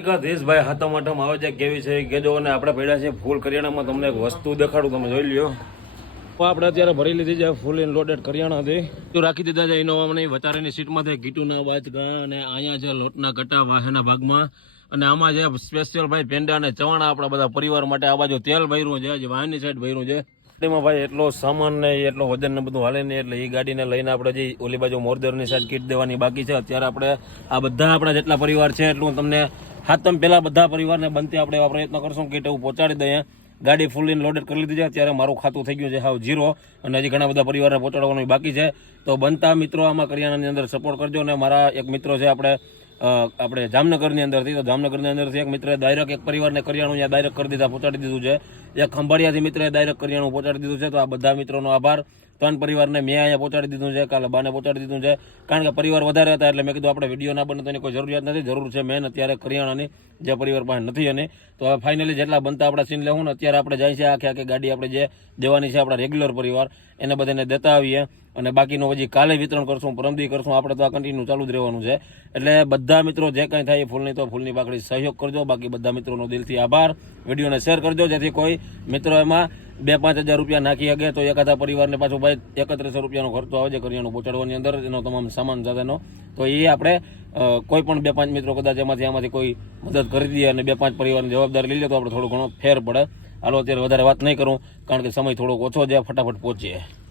દેશભાઈ હાથમ આઠમ આવે છે કેવી છે કે જો, અને આપણે પડ્યા છે ફૂલ કરિયાણામાં. તમને એક વસ્તુ દેખાડું, તમે જોઈ લ્યો. આપણે અત્યારે ભરી લીધી છે ફૂલ ઇન લોડેડ કરિયાણાથી. રાખી દીધા છે ઇનોવામાં નહીં, વધારેની સીટમાંથી ગીટુના વાચગા અને અહીંયા છે લોટના કટા વાહેના ભાગમાં. અને આમાં જે સ્પેશિયલ ભાઈ પેંડા અને ચવાણા આપણા બધા પરિવાર માટે. આ બાજુ તેલ ભર્યું છે, જે વાહનની સાઈડ ભર્યું છે. એમાં ભાઈ એટલો સામાન ને એટલો વજન ને બધું હાલે નહીં, એટલે એ ગાડીને લઈને આપણે જે ઓલી બાજુ મોરદરની સાઈડ કીટ દેવાની બાકી છે. અત્યારે આપણે આ બધા આપણા જેટલા પરિવાર છે એટલું તમને હાથમ પહેલા બધા પરિવારને બનતી આપણે એવા પ્રયત્ન કરશું કે એવું પહોંચાડી દઈએ. ગાડી ફૂલ ઇન લોડેડ કરી લીધી છે. અત્યારે મારું ખાતું થઈ ગયું છે હાવ 0, અને હજી ઘણા બધા પરિવારને પહોંચાડવાનું બાકી છે. તો બનતા મિત્રો આમાં કરિયાણાની અંદર સપોર્ટ કરજો. અને મારા એક મિત્રો છે આપણે જામનગરની અંદરથી, તો જામનગરની અંદરથી એક મિત્રએ ડાયરેક્ટ એક પરિવારને કરિયાણું ત્યાં ડાયરેક્ટ કરી દીધા, પહોંચાડી દીધું છે. એક ખંભાળિયાથી મિત્રએ ડાયરેક્ટ કરિયાણું પહોંચાડી દીધું છે. તો આ બધા મિત્રોનો આભાર. 3 પરિવારને મેં અહીંયા પહોંચાડી દીધું છે, કાલે બાને પહોંચાડી દીધું છે. કારણ કે પરિવાર વધારે હતા એટલે મેં કીધું આપણે વિડીયો ના બને તો એની કોઈ જરૂરિયાત નથી. જરૂર છે મેન અત્યારે કરિયાણાની, જે પરિવાર પાસે નથી. અને તો હવે ફાઇનલી જેટલા બનતા આપણા સીન લેવું ને, અત્યારે આપણે જાય છે આખી ગાડી આપણે જે દેવાની છે આપણા રેગ્યુલર પરિવાર એને બધાને દેતા આવીએ. અને બાકીનું હજી કાલે વિતરણ કરશું, પરમદી કરશું. આપણે તો આ કન્ટિન્યુ ચાલુ જ રહેવાનું છે. એટલે બધા મિત્રો જે કંઈ થાય એ ફૂલની તો ફૂલની પાકડી સહયોગ કરજો. બાકી બધા મિત્રોનો દિલથી આભાર. વિડીયોને શેર કરજો, જેથી કોઈ મિત્રો એમાં 2-5 હજાર રૂપિયા નાખી શકે તો એકાદા પરિવારને પાછું ભાઈ 3100 રૂપિયાનો ખર્ચો આવે છે કરિયાણું પહોંચાડવાની અંદર, એનો તમામ સામાન સાથેનો. તો એ આપણે કોઈ પણ 2-5 મિત્રો કદાચ આમાંથી કોઈ મદદ કરી દઈએ અને 2-5 પરિવારની જવાબદારી લઈ લે તો આપણે થોડો ઘણો ફેર પડે. હાલો અત્યારે વધારે વાત નહીં કરું, કારણ કે સમય થોડોક ઓછો છે, ફટાફટ પહોંચીએ.